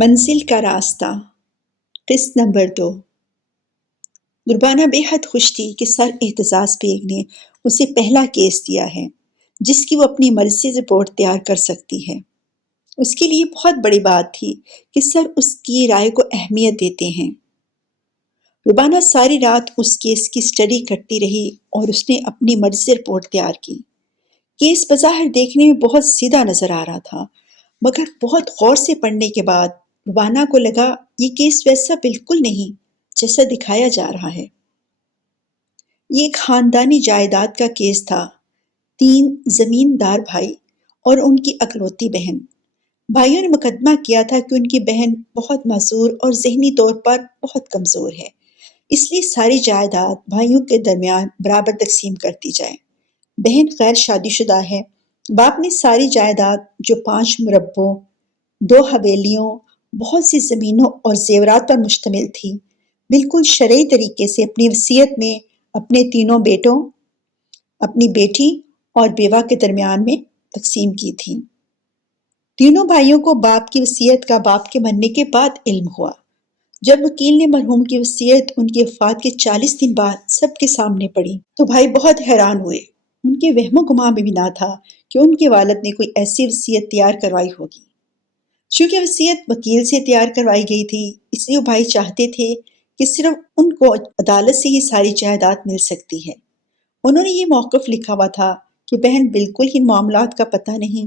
منزل کا راستہ، قسط نمبر 2۔ دربانہ بے حد خوش تھی کہ سر اعتزاز بیگ نے اسے پہلا کیس دیا ہے جس کی وہ اپنی مرضی سے رپورٹ تیار کر سکتی ہے۔ اس کے لیے بہت بڑی بات تھی کہ سر اس کی رائے کو اہمیت دیتے ہیں۔ ربانہ ساری رات اس کیس کی سٹڈی کرتی رہی اور اس نے اپنی مرضی سے رپورٹ تیار کی۔ کیس بظاہر دیکھنے میں بہت سیدھا نظر آ رہا تھا، مگر بہت غور سے پڑھنے کے بعد ربانہ کو لگا یہ کیس ویسا بالکل نہیں جیسا دکھایا جا رہا ہے۔ یہ ایک خاندانی جائیداد کا کیس تھا، 3 زمیندار بھائی اور ان کی اکلوتی بہن۔ بھائیوں نے مقدمہ کیا تھا کہ ان کی بہن بہت معذور اور ذہنی طور پر بہت کمزور ہے، اس لیے ساری جائیداد بھائیوں کے درمیان برابر تقسیم کرتی جائے۔ بہن غیر شادی شدہ ہے۔ باپ نے ساری جائیداد جو 5 مربوں، 2 حویلیوں، بہت سی زمینوں اور زیورات پر مشتمل تھی، بالکل شرعی طریقے سے اپنی وصیت میں اپنے 3 بیٹوں، اپنی بیٹی اور بیوہ کے درمیان میں تقسیم کی تھی۔ تینوں بھائیوں کو باپ کی وصیت کا باپ کے مرنے کے بعد علم ہوا۔ جب وکیل نے مرحوم کی وصیت ان کی وفات کے 40 دن بعد سب کے سامنے پڑھی تو بھائی بہت حیران ہوئے۔ ان کے وہم و گمان میں بھی نہ تھا کہ ان کے والد نے کوئی ایسی وصیت تیار کروائی ہوگی۔ چونکہ وصیت وکیل سے تیار کروائی گئی تھی، اس لیے وہ بھائی چاہتے تھے کہ صرف ان کو عدالت سے ہی ساری جائیداد مل سکتی ہے۔ انہوں نے یہ موقف لکھا ہوا تھا کہ بہن بالکل ہی معاملات کا پتہ نہیں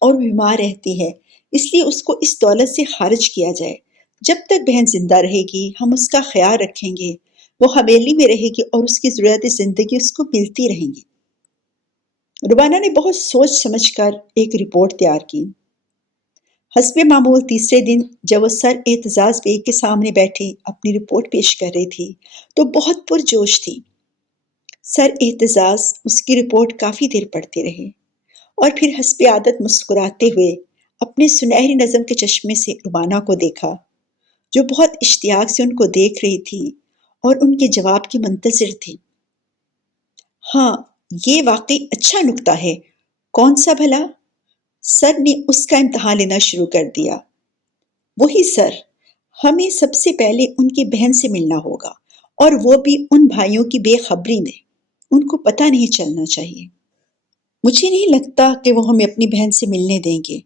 اور بیمار رہتی ہے، اس لیے اس کو اس دولت سے خارج کیا جائے۔ جب تک بہن زندہ رہے گی ہم اس کا خیال رکھیں گے، وہ حویلی میں رہے گی اور اس کی ضرورت زندگی اس کو ملتی رہیں گی۔ ربانہ نے بہت سوچ سمجھ کر ایک رپورٹ تیار کی۔ حسب معمول تیسرے دن جب وہ سر اعتزاز بیگ کے سامنے بیٹھی اپنی رپورٹ پیش کر رہی تھی تو بہت پرجوش تھی۔ سر اعتزاز اس کی رپورٹ کافی دیر پڑھتے رہے اور پھر حسب عادت مسکراتے ہوئے اپنے سنہری نظم کے چشمے سے ربانہ کو دیکھا، جو بہت اشتیاق سے ان کو دیکھ رہی تھی اور ان کے جواب کی منتظر تھی۔ ہاں، یہ واقعی اچھا نکتہ ہے۔ کون سا بھلا؟ سر نے اس کا امتحان لینا شروع کر دیا۔ وہی سر، ہمیں سب سے پہلے ان کی بہن سے ملنا ہوگا، اور وہ بھی ان بھائیوں کی بے خبری میں۔ ان کو پتہ نہیں چلنا چاہیے۔ مجھے نہیں لگتا کہ وہ ہمیں اپنی بہن سے ملنے دیں گے،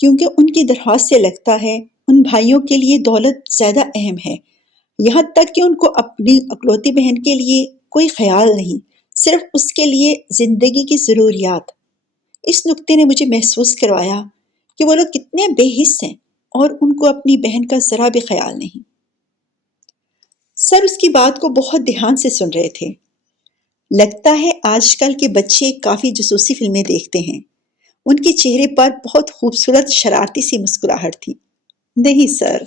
کیونکہ ان کی درخواست سے لگتا ہے ان بھائیوں کے لیے دولت زیادہ اہم ہے، یہاں تک کہ ان کو اپنی اکلوتی بہن کے لیے کوئی خیال نہیں، صرف اس کے لیے زندگی کی ضروریات۔ اس نکتے نے مجھے محسوس کروایا کہ وہ لوگ کتنے بے حس ہیں اور ان کو اپنی بہن کا ذرا بھی خیال نہیں۔ سر اس کی بات کو بہت دھیان سے سن رہے تھے۔ لگتا ہے آج کل کے بچے کافی جاسوسی فلمیں دیکھتے ہیں۔ ان کے چہرے پر بہت خوبصورت شرارتی سی مسکراہٹ تھی۔ نہیں سر،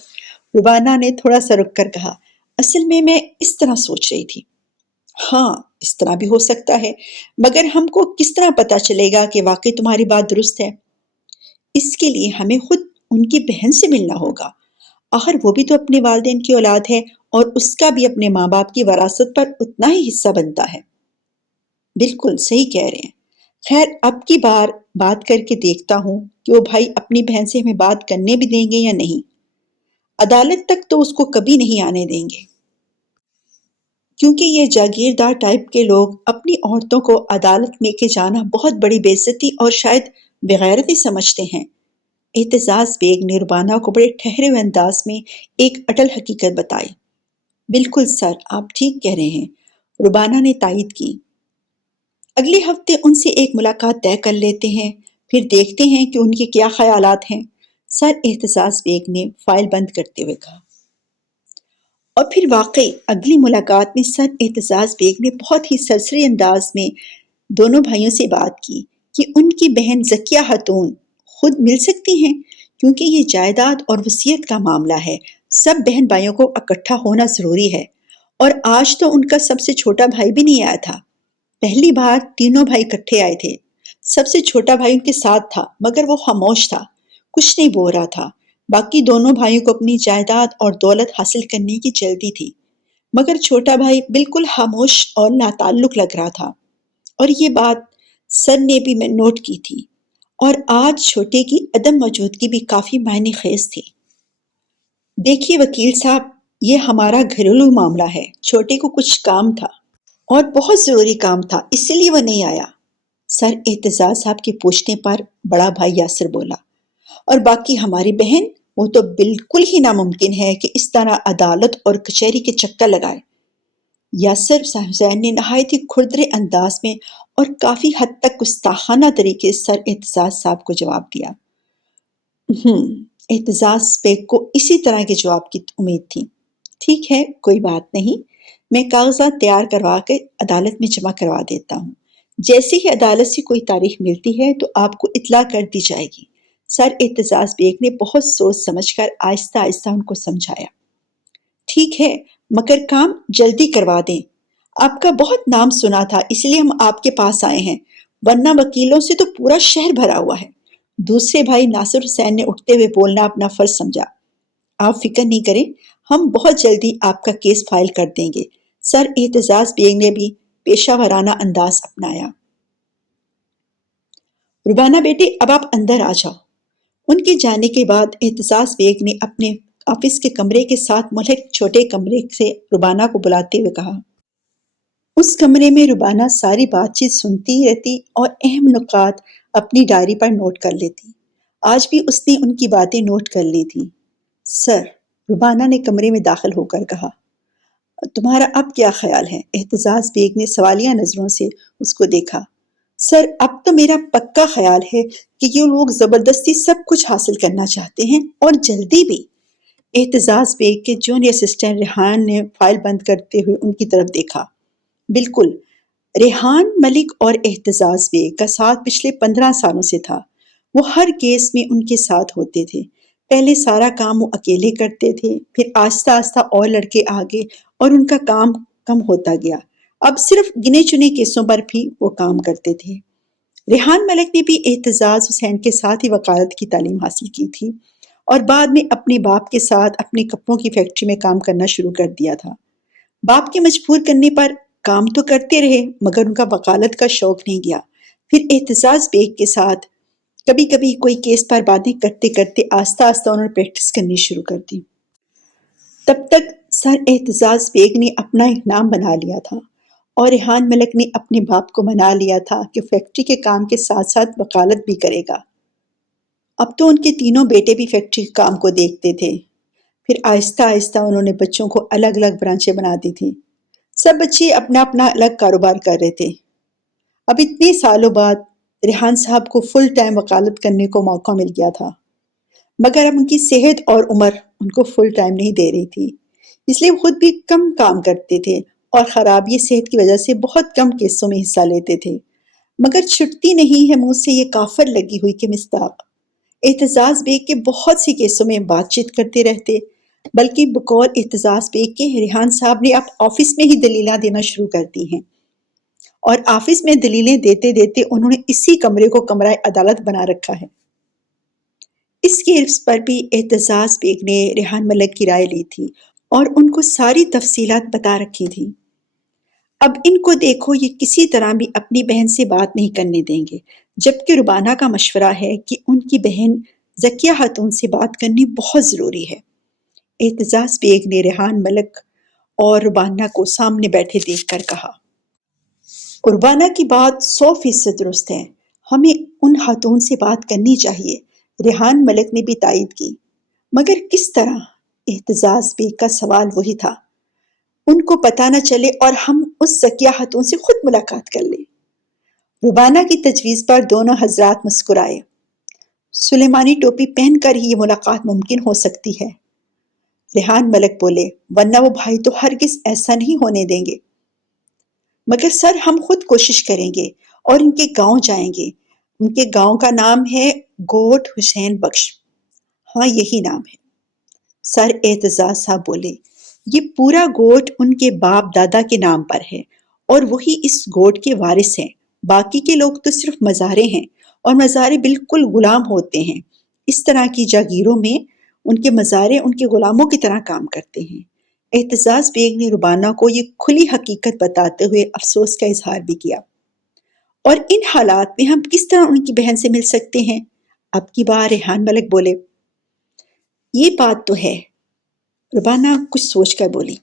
ربانہ نے تھوڑا سا رک کر کہا، اصل میں اس طرح سوچ رہی تھی۔ ہاں، اس طرح بھی ہو سکتا ہے، مگر ہم کو کس طرح پتہ چلے گا کہ واقعی تمہاری بات درست ہے؟ اس کے لیے ہمیں خود ان کی بہن سے ملنا ہوگا۔ آخر وہ بھی تو اپنے والدین کی اولاد ہے اور اس کا بھی اپنے ماں باپ کی وراثت پر اتنا ہی حصہ بنتا ہے۔ بالکل صحیح کہہ رہے ہیں۔ خیر، اب کی بار بات کر کے دیکھتا ہوں کہ وہ بھائی اپنی بہن سے ہمیں بات کرنے بھی دیں گے یا نہیں۔ عدالت تک تو اس کو کبھی نہیں آنے دیں گے، کیونکہ یہ جاگیردار ٹائپ کے لوگ اپنی عورتوں کو عدالت میں کے جانا بہت بڑی بے عزتی اور شاید بغیرتی سمجھتے ہیں۔ اعتزاز بیگ نے ربانہ کو بڑے ٹھہرے ہوئے انداز میں ایک اٹل حقیقت بتائی۔ بالکل سر، آپ ٹھیک کہہ رہے ہیں، ربانہ نے تائید کی۔ اگلے ہفتے ان سے ایک ملاقات طے کر لیتے ہیں، پھر دیکھتے ہیں کہ ان کے کیا خیالات ہیں، سر اعتزاز بیگ نے فائل بند کرتے ہوئے کہا۔ اور پھر واقعی اگلی ملاقات میں سر اعتزاز بیگ نے بہت ہی سرسری انداز میں دونوں بھائیوں سے بات کی کہ ان کی بہن ذکیہ خاتون خود مل سکتی ہیں، کیونکہ یہ جائیداد اور وصیت کا معاملہ ہے، سب بہن بھائیوں کو اکٹھا ہونا ضروری ہے۔ اور آج تو ان کا سب سے چھوٹا بھائی بھی نہیں آیا تھا۔ پہلی بار تینوں بھائی اکٹھے آئے تھے۔ سب سے چھوٹا بھائی ان کے ساتھ تھا، مگر وہ خاموش تھا، کچھ نہیں بول رہا تھا۔ باقی دونوں بھائیوں کو اپنی جائیداد اور دولت حاصل کرنے کی جلدی تھی، مگر چھوٹا بھائی بالکل خاموش اور ناتعلق لگ رہا تھا، اور یہ بات سر نے بھی نوٹ کی تھی۔ اور آج چھوٹے کی عدم موجودگی بھی کافی معنی خیز تھی۔ دیکھیے وکیل صاحب، یہ ہمارا گھریلو معاملہ ہے، چھوٹے کو کچھ کام تھا اور بہت ضروری کام تھا، اسی لیے وہ نہیں آیا۔ سر اعتزاز صاحب کے پوچھنے پر بڑا بھائی یاسر بولا، اور باقی ہماری بہن، وہ تو بالکل ہی ناممکن ہے کہ اس طرح عدالت اور کچہری کے چکر لگائے۔ یاسر حسین نے نہایت ہی کھردرے انداز میں اور کافی حد تک گستاخانہ طریقے سے سر اعتزاز صاحب کو جواب دیا۔ ہم اعتزاز بیگ کو اسی طرح کے جواب کی امید تھی۔ ٹھیک ہے، کوئی بات نہیں، میں کاغذات تیار کروا کے عدالت میں جمع کروا دیتا ہوں۔ جیسے ہی عدالت سے کوئی تاریخ ملتی ہے تو آپ کو اطلاع کر دی جائے گی۔ سر اعتزاز بیگ نے بہت سوچ سمجھ کر آہستہ آہستہ ان کو سمجھایا۔ ٹھیک ہے، مگر کام جلدی کروا دیں۔ آپ کا بہت نام سنا تھا، اس لیے ہم آپ کے پاس آئے ہیں، ورنہ وکیلوں سے تو پورا شہر بھرا ہوا ہے۔ دوسرے بھائی ناصر حسین نے اٹھتے ہوئے بولنا اپنا فرض سمجھا۔ آپ فکر نہیں کریں، ہم بہت جلدی آپ کا کیس فائل کر دیں گے۔ سر اعتزاز بیگ نے بھی پیشہ ورانہ انداز اپنایا۔ ربانہ بیٹی، اب آپ اندر آ جاؤ۔ ان کے جانے کے بعد اعتزاز بیگ نے اپنے آفس کے کمرے کے ساتھ ملحق چھوٹے کمرے سے ربانہ کو بلاتے ہوئے کہا۔ اس کمرے میں ربانہ ساری بات چیت سنتی رہتی اور اہم نکات اپنی ڈائری پر نوٹ کر لیتی۔ آج بھی اس نے ان کی باتیں نوٹ کر لی تھی۔ سر، ربانہ نے کمرے میں داخل ہو کر کہا، تمہارا اب کیا خیال ہے؟ اعتزاز بیگ نے سوالیہ نظروں سے اس کو دیکھا۔ سر، اب تو میرا پکا خیال ہے کہ یہ لوگ زبردستی سب کچھ حاصل کرنا چاہتے ہیں، اور جلدی بھی۔ اعتزاز بیگ کے جونیئر اسسٹنٹ ریحان نے فائل بند کرتے ہوئے ان کی طرف دیکھا۔ بالکل، ریحان ملک اور اعتزاز بیگ کا ساتھ پچھلے 15 سالوں سے تھا۔ وہ ہر کیس میں ان کے ساتھ ہوتے تھے۔ پہلے سارا کام وہ اکیلے کرتے تھے، پھر آہستہ آہستہ اور لڑکے آگے اور ان کا کام کم ہوتا گیا۔ اب صرف گنے چنے کیسوں پر بھی وہ کام کرتے تھے۔ ریحان ملک نے بھی اعتزاز حسین کے ساتھ ہی وکالت کی تعلیم حاصل کی تھی اور بعد میں اپنے باپ کے ساتھ اپنے کپڑوں کی فیکٹری میں کام کرنا شروع کر دیا تھا۔ باپ کے مجبور کرنے پر کام تو کرتے رہے، مگر ان کا وکالت کا شوق نہیں گیا۔ پھر اعتزاز بیگ کے ساتھ کبھی کبھی کوئی کیس پر باتیں کرتے کرتے آہستہ آہستہ انہوں نے پریکٹس کرنی شروع کر دی۔ تب تک سر اعتزاز بیگ نے اپنا ایک نام بنا لیا تھا، اور ریحان ملک نے اپنے باپ کو منا لیا تھا کہ فیکٹری کے کام کے ساتھ ساتھ وکالت بھی کرے گا۔ اب تو ان کے تینوں بیٹے بھی فیکٹری کے کام کو دیکھتے تھے۔ پھر آہستہ آہستہ انہوں نے بچوں کو الگ الگ برانچیں بنا دی تھیں۔ سب بچے اپنا اپنا الگ کاروبار کر رہے تھے۔ اب اتنے سالوں بعد ریحان صاحب کو فل ٹائم وکالت کرنے کو موقع مل گیا تھا، مگر اب ان کی صحت اور عمر ان کو فل ٹائم نہیں دے رہی تھی، اس لیے وہ خود بھی کم کام کرتے تھے اور خرابی صحت کی وجہ سے بہت کم کیسوں میں حصہ لیتے تھے۔ مگر چھٹتی نہیں ہے منہ سے یہ کافر لگی ہوئی کہ مصداق۔ اعتزاز بیگ کے بہت سی کیسوں میں بات چیت کرتے رہتے، بلکہ بقول اعتزاز بیگ کے ریحان صاحب نے اب آفس میں ہی دلیلاں دینا شروع کر دی ہیں، اور آفس میں دلیلیں دیتے دیتے انہوں نے اسی کمرے کو کمرہ عدالت بنا رکھا ہے۔ اس کیس پر بھی اعتزاز بیگ نے ریحان ملک کی رائے لی تھی اور ان کو ساری تفصیلات بتا رکھی تھی۔ اب ان کو دیکھو، یہ کسی طرح بھی اپنی بہن سے بات نہیں کرنے دیں گے، جبکہ ربانہ کا مشورہ ہے کہ ان کی بہن ذکیہ خاتون سے بات کرنی بہت ضروری ہے۔ اعتزاز بیگ نے ریحان ملک اور ربانہ کو سامنے بیٹھے دیکھ کر کہا، ربانہ کی بات 100% درست ہے، ہمیں ان خاتون سے بات کرنی چاہیے۔ ریحان ملک نے بھی تائید کی، مگر کس طرح؟ اعتزاز بیگ کا سوال وہی تھا، ان کو پتہ نہ چلے اور ہم اس ذکیہ خاتون سے خود ملاقات کر لیں۔ ربانہ کی تجویز پر دونوں حضرات مسکرائے۔ سلیمانی ٹوپی پہن کر ہی یہ ملاقات ممکن ہو سکتی ہے، ریحان ملک بولے، ورنہ وہ بھائی تو ہرگز ایسا نہیں ہونے دیں گے۔ مگر سر، ہم خود کوشش کریں گے اور ان کے گاؤں جائیں گے۔ ان کے گاؤں کا نام ہے گوٹھ حسین بخش۔ ہاں، یہی نام ہے۔ سر اعتزاز صاحب بولے، یہ پورا گوٹھ ان کے باپ دادا کے نام پر ہے اور وہی اس گوٹھ کے وارث ہیں۔ باقی کے لوگ تو صرف مزارے ہیں، اور مزارے بالکل غلام ہوتے ہیں۔ اس طرح کی جاگیروں میں ان کے مزارے ان کے غلاموں کی طرح کام کرتے ہیں۔ اعتزاز بیگ نے ربانہ کو یہ کھلی حقیقت بتاتے ہوئے افسوس کا اظہار بھی کیا۔ اور ان حالات میں ہم کس طرح ان کی بہن سے مل سکتے ہیں؟ اب کی بار ریحان ملک بولے، یہ بات تو ہے، ربانہ کچھ سوچ کر بولی،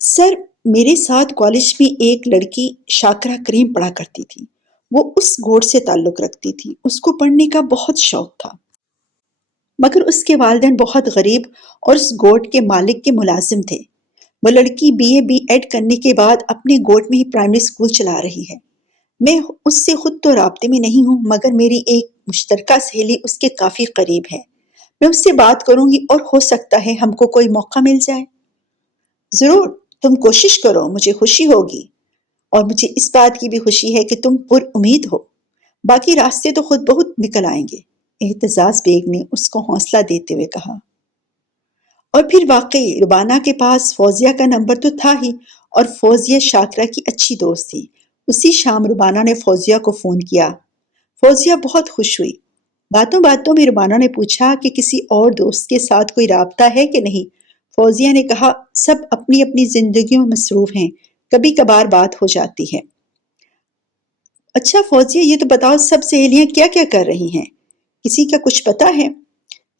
سر میرے ساتھ کالج میں ایک لڑکی شاکرہ کریم پڑھا کرتی تھی، وہ اس گوٹ سے تعلق رکھتی تھی، اس کو پڑھنے کا بہت شوق تھا، مگر اس کے والدین بہت غریب اور اس گوٹ کے مالک کے ملازم تھے۔ وہ لڑکی بی ایڈ کرنے کے بعد اپنے گوٹ میں ہی پرائمری اسکول چلا رہی ہے۔ میں اس سے خود تو رابطے میں نہیں ہوں، مگر میری ایک مشترکہ سہیلی اس کے کافی قریب ہے۔ میں اس سے بات کروں گی اور ہو سکتا ہے ہم کو کوئی موقع مل جائے۔ ضرور، تم کوشش کرو، مجھے خوشی ہوگی، اور مجھے اس بات کی بھی خوشی ہے کہ تم پر امید ہو، باقی راستے تو خود بہت نکل آئیں گے، اعتزاز بیگ نے اس کو حوصلہ دیتے ہوئے کہا۔ اور پھر واقعی ربانہ کے پاس فوزیہ کا نمبر تو تھا ہی، اور فوزیہ شاکرہ کی اچھی دوست تھی۔ اسی شام ربانہ نے فوزیہ کو فون کیا۔ فوزیہ بہت خوش ہوئی۔ باتوں باتوں میں ربانہ نے پوچھا کہ کسی اور دوست کے ساتھ کوئی رابطہ ہے کہ نہیں۔ فوزیہ نے کہا، سب اپنی اپنی زندگیوں میں مصروف ہیں، کبھی کبھار بات ہو جاتی ہے۔ اچھا فوزیہ، یہ تو بتاؤ سب سہیلیاں کیا کیا کر رہی ہیں؟ کسی کا کچھ پتہ ہے؟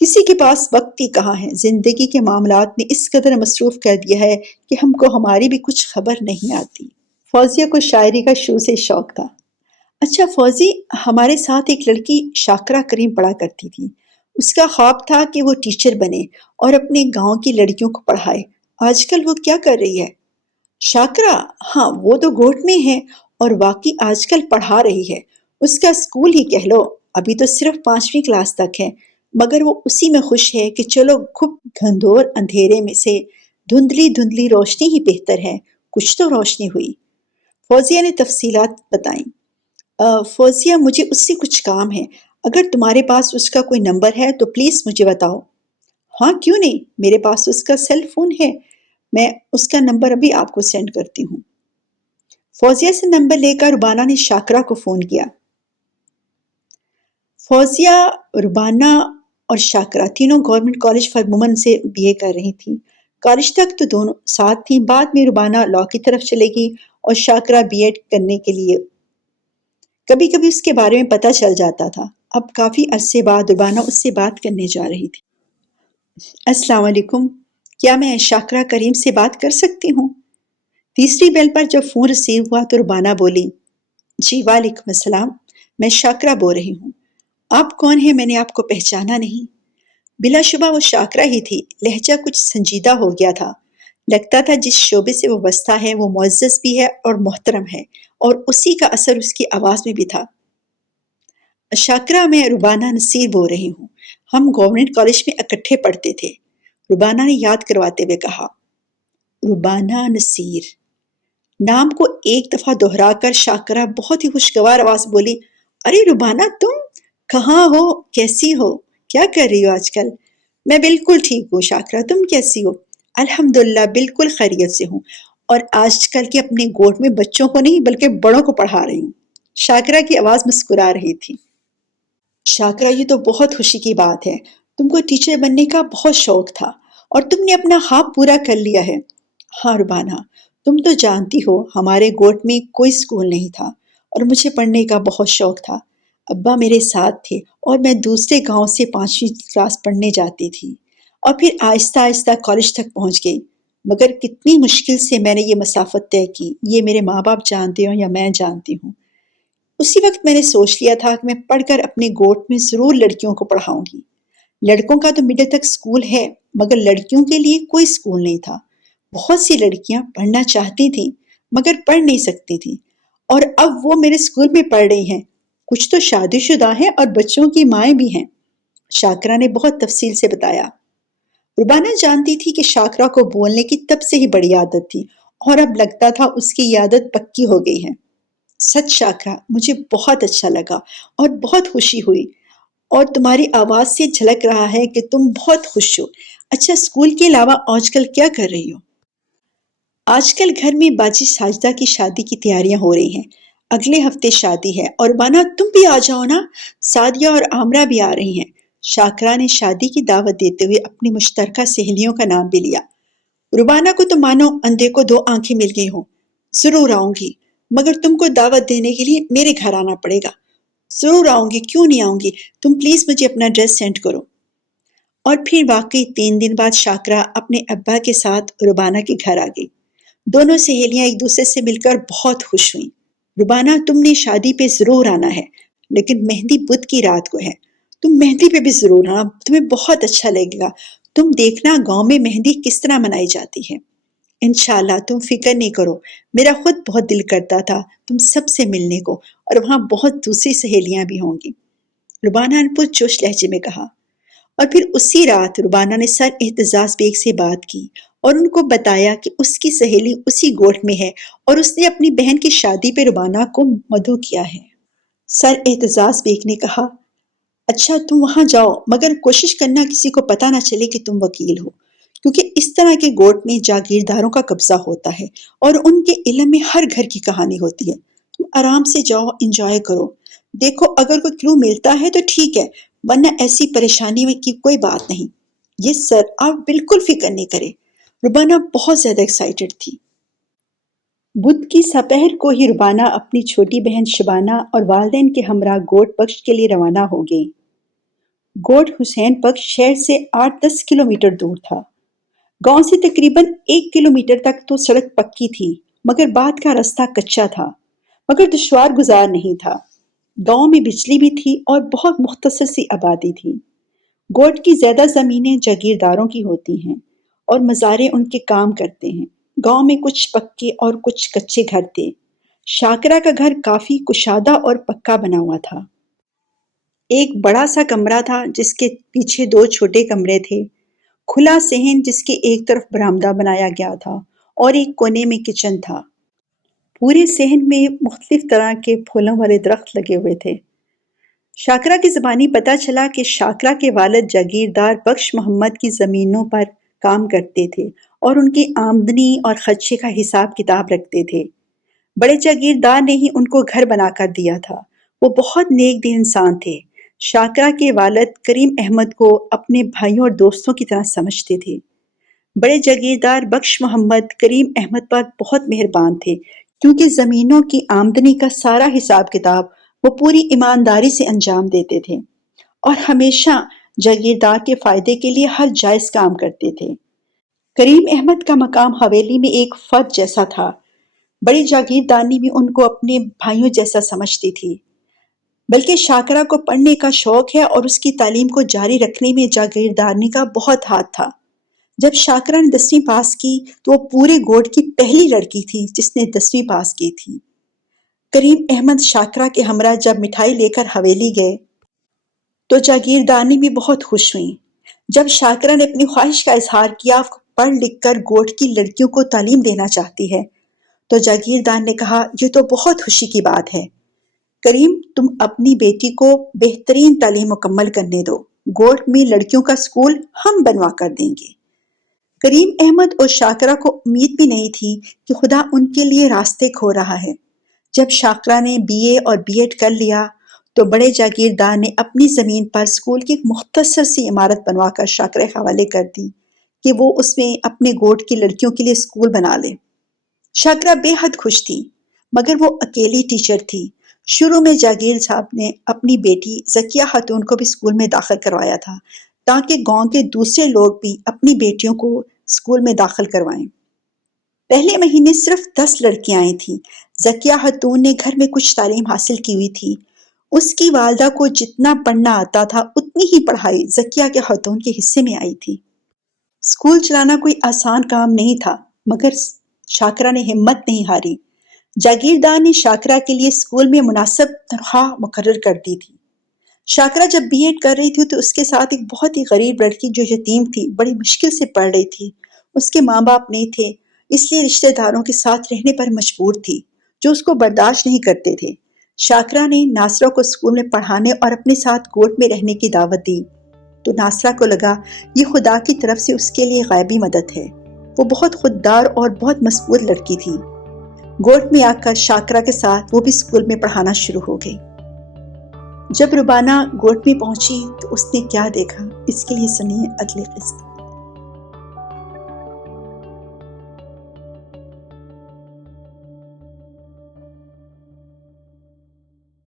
کسی کے پاس وقت ہی کہاں ہے، زندگی کے معاملات میں اس قدر مصروف کر دیا ہے کہ ہم کو ہماری بھی کچھ خبر نہیں آتی۔ فوزیہ کو شاعری کا شروع سے شوق تھا۔ اچھا فوزی، ہمارے ساتھ ایک لڑکی شاکرہ کریم پڑھا کرتی تھی، اس کا خواب تھا کہ وہ ٹیچر بنے اور اپنے گاؤں کی لڑکیوں کو پڑھائے۔ آج کل وہ کیا کر رہی ہے؟ شاکرہ؟ ہاں، وہ تو گوٹ میں ہے اور واقعی آج کل پڑھا رہی ہے۔ اس کا اسکول ہی کہہ لو، ابھی تو صرف 5ویں کلاس تک ہے، مگر وہ اسی میں خوش ہے کہ چلو خوب گھندور اندھیرے میں سے دھندلی دھندلی روشنی ہی بہتر ہے، کچھ تو روشنی ہوئی۔ فوزیہ نے تفصیلات بتائیں۔ فوزیہ، مجھے اس سے کچھ کام ہے، اگر تمہارے پاس اس کا کوئی نمبر ہے تو پلیز مجھے بتاؤ۔ ہاں کیوں نہیں، میرے پاس اس کا سیل فون ہے، میں اس کا نمبر ابھی آپ کو سینڈ کرتی ہوں۔ فوزیہ سے نمبر لے کر ربانہ نے شاکرہ کو فون کیا۔ فوزیہ، ربانہ اور شاکرہ تینوں گورنمنٹ کالج فار وومن سے BA کر رہی تھیں۔ کالج تک تو دونوں ساتھ تھیں، بعد میں ربانہ لاء کی طرف چلے گی اور شاکرہ B.Ed کرنے کے لیے۔ کبھی کبھی اس کے بارے میں پتہ چل جاتا تھا۔ اب کافی عرصے بعد ربانہ اس سے بات کرنے جا رہی تھی۔ السلام علیکم، کیا میں شاکرہ کریم سے بات کر سکتی ہوں؟ تیسری بیل پر جب فون ریسیو ہوا تو ربانہ بولی، جی وعلیکم السلام، میں شاکرہ بول رہی ہوں۔ آپ کون ہیں؟ میں نے آپ کو پہچانا نہیں۔ بلا شبہ وہ شاکرہ ہی تھی، لہجہ کچھ سنجیدہ ہو گیا تھا، لگتا تھا جس شعبے سے وہ وابستہ ہے وہ معزز بھی ہے اور محترم ہے، اور اسی کا اثر اس کی آواز میں بھی تھا۔ شاکرہ، میں ربانہ نصیر بول رہی ہوں، ہم گورنمنٹ کالج میں اکٹھے پڑھتے تھے، ربانہ نے یاد کرواتے ہوئے کہا۔ ربانہ نصیر نام کو ایک دفعہ دہرا کر شاکرہ بہت ہی خوشگوار آواز بولی، ارے ربانہ، تم کہاں ہو؟ کیسی ہو؟ کیا کر رہی ہو آج کل؟ میں بالکل ٹھیک ہوں شاکرہ، تم کیسی ہو؟ الحمدللہ بالکل خیریت سے ہوں، اور آج کل کے اپنے گوٹ میں بچوں کو نہیں بلکہ بڑوں کو پڑھا رہی ہوں۔ شاکرہ کی آواز مسکرا رہی تھی۔ شاکرہ، یہ تو بہت خوشی کی بات ہے، تم کو ٹیچر بننے کا بہت شوق تھا اور تم نے اپنا خواب پورا کر لیا ہے۔ ہاں ربانہ، تم تو جانتی ہو ہمارے گوٹ میں کوئی اسکول نہیں تھا اور مجھے پڑھنے کا بہت شوق تھا۔ ابا میرے ساتھ تھے اور میں دوسرے گاؤں سے 5ویں کلاس پڑھنے جاتی تھی اور پھر آہستہ آہستہ کالج تک پہنچ گئی، مگر کتنی مشکل سے میں نے یہ مسافت طے کی، یہ میرے ماں باپ جانتے ہوں یا میں جانتی ہوں۔ اسی وقت میں نے سوچ لیا تھا کہ میں پڑھ کر اپنے گوٹ میں ضرور لڑکیوں کو پڑھاؤں گی۔ لڑکوں کا تو مڈل تک اسکول ہے، مگر لڑکیوں کے لیے کوئی اسکول نہیں تھا۔ بہت سی لڑکیاں پڑھنا چاہتی تھیں مگر پڑھ نہیں سکتی تھیں، اور اب وہ میرے اسکول میں پڑھ رہی ہیں، کچھ تو شادی شدہ ہیں اور بچوں کی مائیں بھی ہیں۔ شاکرہ نے بہت تفصیل سے بتایا۔ ربانہ جانتی تھی کہ شاکرہ کو بولنے کی تب سے ہی بڑی عادت تھی، اور اب لگتا تھا اس کی یہ عادت پکی ہو گئی ہے۔ سچ شاکرہ، مجھے بہت اچھا لگا اور بہت خوشی ہوئی، اور تمہاری آواز سے جھلک رہا ہے کہ تم بہت خوش ہو۔ اچھا، اسکول کے علاوہ آج کل کیا کر رہی ہو؟ آج کل گھر میں باجی ساجدہ کی شادی کی تیاریاں ہو رہی ہیں، اگلے ہفتے شادی ہے، اور بانا تم بھی آ جاؤ نا، سعدیہ اور عامرہ بھی آ رہی ہیں۔ شاکرہ نے شادی کی دعوت دیتے ہوئے اپنی مشترکہ سہیلیوں کا نام بھی لیا۔ ربانہ کو تو مانو اندھے کو 2 آنکھیں مل گئی ہوں۔ ضرور آؤں گی، مگر تم کو دعوت دینے کے لیے میرے گھر آنا پڑے گا۔ ضرور آؤں گی، کیوں نہیں آؤں گی، تم پلیز مجھے اپنا ایڈریس سینڈ کرو۔ اور پھر واقعی 3 دن بعد شاکرا اپنے ابا کے ساتھ ربانہ کے گھر آ گئی۔ دونوں سہیلیاں ایک دوسرے سے مل کر بہت خوش ہوئیں۔ ربانہ، تم نے شادی پہ ضرور آنا ہے، لیکن مہندی بدھ کی رات کو ہے۔ تم مہندی پہ بھی ضرور آنا، تمہیں بہت اچھا لگے گا۔ تم دیکھنا گاؤں میں مہندی کس طرح منائی جاتی ہے۔ انشاءاللہ، تم فکر نہیں کرو، میرا خود بہت دل کرتا تھا تم سب سے ملنے کو، اور وہاں بہت دوسری سہیلیاں بھی ہوں گی، ربانہ نے پرجوش لہجے میں کہا۔ اور پھر اسی رات ربانہ نے سر اعتزاز بیگ سے بات کی اور ان کو بتایا کہ اس کی سہیلی اسی گوٹھ میں ہے اور اس نے اپنی بہن کی شادی پہ ربانہ کو مدعو کیا ہے۔ سر اعتزاز بیگ نے کہا، اچھا تم وہاں جاؤ، مگر کوشش کرنا کسی کو پتہ نہ چلے کہ تم وکیل ہو، کیونکہ اس طرح کے گوٹھ میں جاگیرداروں کا قبضہ ہوتا ہے اور ان کے علم میں ہر گھر کی کہانی ہوتی ہے۔ تم آرام سے جاؤ، انجوائے کرو، دیکھو اگر کوئی کلو ملتا ہے تو ٹھیک ہے، ورنہ ایسی پریشانی میں کی کوئی بات نہیں۔ یس سر، آپ بالکل فکر نہیں کریں۔ ربانہ بہت زیادہ ایکسائٹڈ تھی۔ بدھ کی سپہر کو ہی ربانہ اپنی چھوٹی بہن شبانہ اور والدین کے ہمراہ گوٹھ بخش کے لیے روانہ ہو گئی۔ گوٹھ حسین بخش شہر سے 8-10 کلومیٹر دور تھا۔ گاؤں سے تقریباً 1 کلومیٹر تک تو سڑک پکی تھی، مگر بعد کا راستہ کچا تھا، مگر دشوار گزار نہیں تھا۔ گاؤں میں بجلی بھی تھی اور بہت مختصر سی آبادی تھی۔ گوٹھ کی زیادہ زمینیں جاگیرداروں کی ہوتی ہیں اور مزارے ان کے کام کرتے ہیں۔ گاؤں میں کچھ پکے اور کچھ کچے گھر تھے۔ شاکرا کا گھر کافی کشادہ اور پکا بنا ہوا تھا۔ ایک بڑا سا کمرہ تھا جس کے پیچھے 2 چھوٹے کمرے تھے، کھلا صحن جس کے ایک طرف برآمدہ بنایا گیا تھا اور ایک کونے میں کچن تھا۔ پورے صحن میں مختلف طرح کے پھولوں والے درخت لگے ہوئے تھے۔ شاکرا کی زبانی پتہ چلا کہ شاکرا کے والد جاگیردار بخش محمد کی زمینوں پر کام کرتے تھے اور ان کی آمدنی اور خرچے کا حساب کتاب رکھتے تھے۔ بڑے جاگیردار نے ہی ان کو گھر بنا کر دیا تھا۔ وہ بہت نیک دل انسان تھے۔ شاکرا کے والد کریم احمد کو اپنے بھائیوں اور دوستوں کی طرح سمجھتے تھے۔ بڑے جاگیردار بخش محمد کریم احمد پر بہت مہربان تھے، کیونکہ زمینوں کی آمدنی کا سارا حساب کتاب وہ پوری ایمانداری سے انجام دیتے تھے اور ہمیشہ جاگیردار کے فائدے کے لیے ہر جائز کام کرتے تھے۔ کریم احمد کا مقام حویلی میں ایک فرد جیسا تھا۔ بڑی جاگیردارنی بھی ان کو اپنے بھائیوں جیسا سمجھتی تھی۔ بلکہ شاکرا کو پڑھنے کا شوق ہے اور اس کی تعلیم کو جاری رکھنے میں جاگیردارنی کا بہت ہاتھ تھا۔ جب شاکرا نے 10ویں پاس کی تو وہ پورے گوٹھ کی پہلی لڑکی تھی جس نے 10ویں پاس کی تھی۔ کریم احمد شاکرا کے ہمراہ جب مٹھائی لے کر حویلی گئے تو جاگیردارنی بھی بہت خوش ہوئیں۔ جب شاکرا نے اپنی خواہش کا اظہار کیا پڑھ لکھ کر گوٹھ کی لڑکیوں کو تعلیم دینا چاہتی ہے تو جاگیردار نے کہا، یہ تو بہت خوشی کی بات ہے کریم، تم اپنی بیٹی کو بہترین تعلیم مکمل کرنے دو، گوٹھ میں لڑکیوں کا اسکول ہم بنوا کر دیں گے۔ کریم احمد اور شاکرا کو امید بھی نہیں تھی کہ خدا ان کے لیے راستے کھول رہا ہے۔ جب شاکرا نے BA اور B.Ed کر لیا تو بڑے جاگیردار نے اپنی زمین پر اسکول کی ایک مختصر سی عمارت بنوا کر شاکرا کے حوالے کر دی کہ وہ اس میں اپنے گوٹھ کی لڑکیوں کے لیے اسکول بنا لے۔ شاکرا بے حد خوش تھی، مگر وہ اکیلی ٹیچر تھی۔ شروع میں جاگیر صاحب نے اپنی بیٹی زکیہ خاتون کو بھی اسکول میں داخل کروایا تھا تاکہ گاؤں کے دوسرے لوگ بھی اپنی بیٹیوں کو اسکول میں داخل کروائیں۔ پہلے مہینے صرف 10 لڑکیاں آئی تھیں۔ زکیہ خاتون نے گھر میں کچھ تعلیم حاصل کی ہوئی تھی۔ اس کی والدہ کو جتنا پڑھنا آتا تھا اتنی ہی پڑھائی زکیہ کے خاتون کے حصے میں آئی تھی۔ اسکول چلانا کوئی آسان کام نہیں تھا، مگر شاکرا نے ہمت نہیں ہاری۔ جاگیردار نے شاکرا کے لیے اسکول میں مناسب تنخواہ مقرر کر دی تھی۔ شاکرا جب B.Ed کر رہی تھی تو اس کے ساتھ ایک بہت ہی غریب لڑکی جو یتیم تھی بڑی مشکل سے پڑھ رہی تھی۔ اس کے ماں باپ نہیں تھے، اس لیے رشتہ داروں کے ساتھ رہنے پر مجبور تھی جو اس کو برداشت نہیں کرتے تھے۔ شاکرا نے ناصرہ کو اسکول میں پڑھانے اور اپنے ساتھ گوٹھ میں رہنے کی دعوت دی تو ناصرہ کو لگا یہ خدا کی طرف سے اس کے لیے غیبی مدد ہے۔ وہ بہت خوددار اور بہت مضبوط لڑکی تھی۔ گوٹھ میں آ کر شاکرا کے ساتھ وہ بھی اسکول میں پڑھانا شروع ہو گئی۔ جب ربانہ گوٹھ میں پہنچی تو اس نے کیا دیکھا، اس کے لیے سنیے اگلی قسط۔